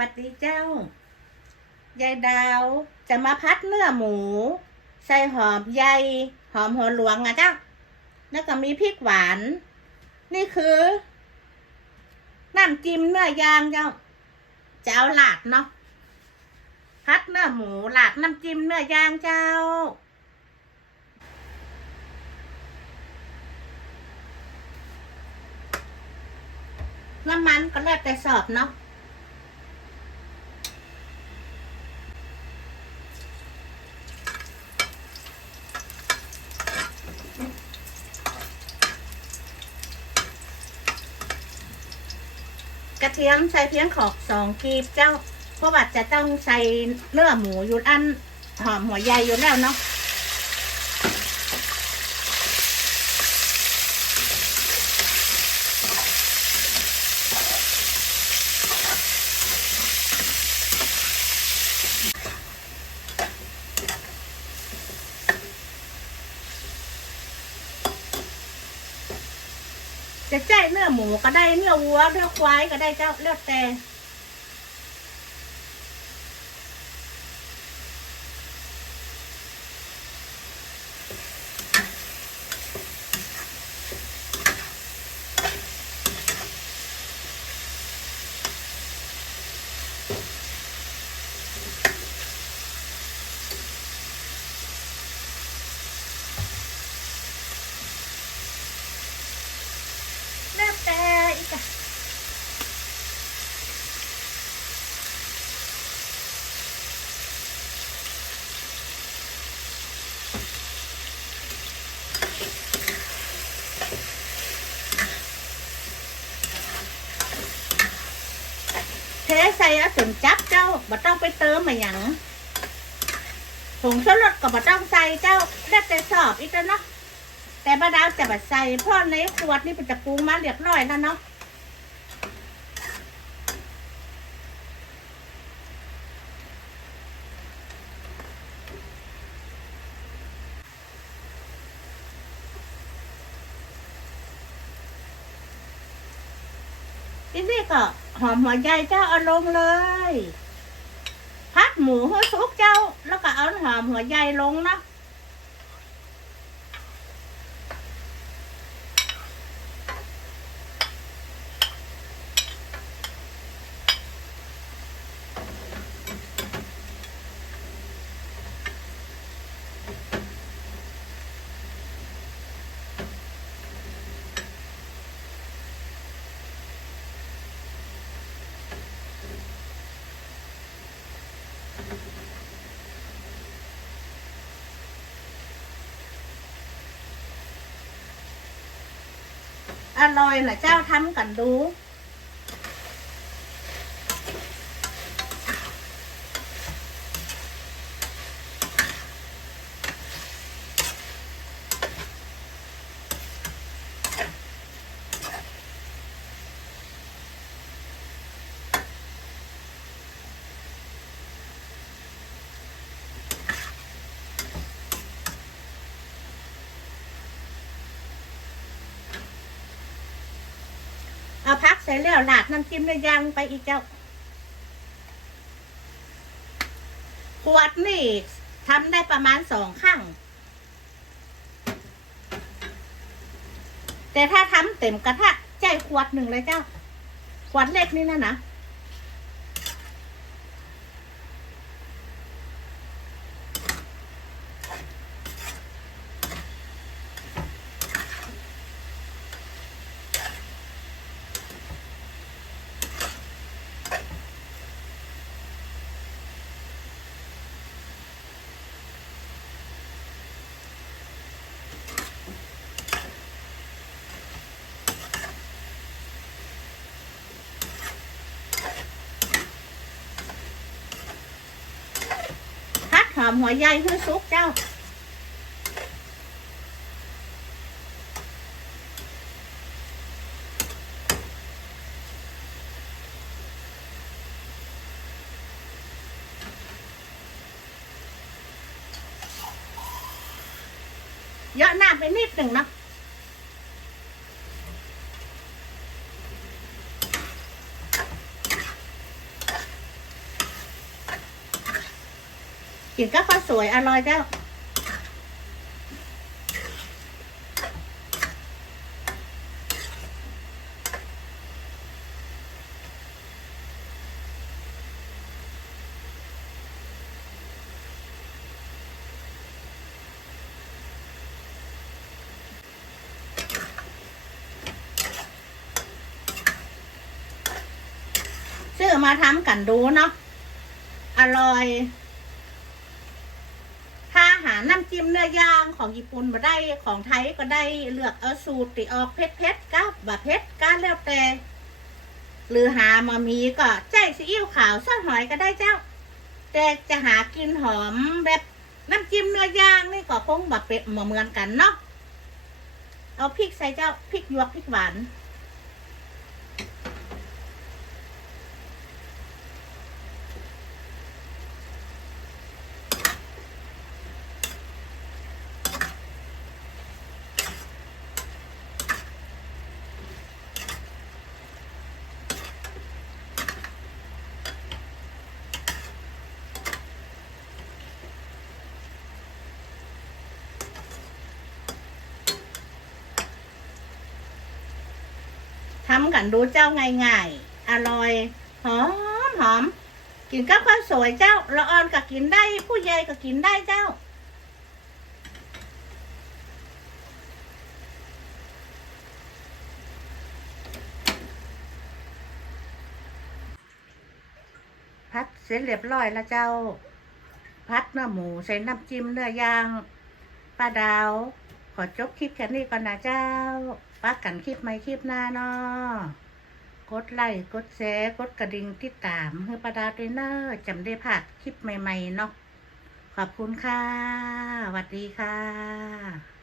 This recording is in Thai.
ปฏิเจ้า ยายดาวจะมาพัดเนื้อหมู ใส่หอมใยหอมหัวหลวงอะเจ้า แล้วก็มีพริกหวาน นี่คือน้ำจิ้มเนื้อย่างเจ้าจะเอาหลาดเนาะพัดเนื้อหมูหลาดน้ำจิ้มเนื้อย่างเจ้า น้ำมันก็แล้วแต่สอบเนาะ กระเทียมใส่เพียงขอกสองกีบเจ้าเพราะว่าจะต้องใส่เนื้อหมูอยู่อันหอมหัวใหญ่อยู่แล้วเนาะ จะใจเนื้อหมูก็ได้เนื้อวัวเนื้อควายก็ได้เจ้าเลือกแต่ ทใส่เอาถึงจับเจ้าบ่ต้องไปเติมมาหยังผงชูรสก็บ่ต้องใส่เจ้าแล้แต่ชอบอีกแล้วเนาะแต่บาดาวจะบัดใส่เพราะในขวดนี่เป็นจะปรุงมาเรียบร้อยแล้วเนาะทีนี้ก็ หอมหัวใหญ่เจ้าเอาลงเลย พัดหมูให้สุกเจ้า แล้วก็เอาหอมหัวใหญ่ลงนะ อร่อยนะเจ้าทำกันดู เสร็จแล้วหลาดน้ำจิ้มเนยางไปอีกเจ้า ขวดนี่ทำได้ประมาณสองข้าง แต่ถ้าทำเต็มกระทะใจขวดหนึ่งเลยเจ้า ขวดเล็กนี่นะนะ มหัวใหญ่คือซุกเจ้าเยอะหน้าไปนิดหนึ่งเนาะ กินก็ข้าวสวยอร่อยเจ้าซื้อมาทำกันดูเนาะอร่อย น้ำจิ้มเนื้อย่างของญี่ปุ่นมาได้ของไทยก็ได้เลือกเอาสูตรติออกเผ็ดเผ็ดๆกับบะเผ็ดก้าแล้วแต่หรือหามามีก็ใจซีอิ๊วขาวซอสหอยก็ได้เจ้า แต่จะหากินหอมแบบน้ำจิ้มเนื้อย่างนี่ก็คงแบบเป็ดเหมือนกันเนาะเอาพริกใส่เจ้าพริกหยวกพริกหวาน ทำกันดูเจ้าง่ายๆ อร่อย หอมหอม กินกับข้าวสวยเจ้าละอ่อนก็กินได้ ผู้ใหญ่ก็กินได้เจ้า พัดเสร็จเรียบร้อยแล้วเจ้า พัดเนื้อหมูใส่น้ำจิ้มเนื้อย่างป้าดาว อจบคลิปแค่นี้ก่อนนะเจ้าปักกันคลิปใหม่คลิปหน้าเนาะกดไลค์กดแชร์กดกระดิ่งติดตามเพื่อประดาวด้วยเนอะจำได้พลาดคลิปใหม่ ๆ เนาะขอบคุณค่ะสวัสดีค่ะ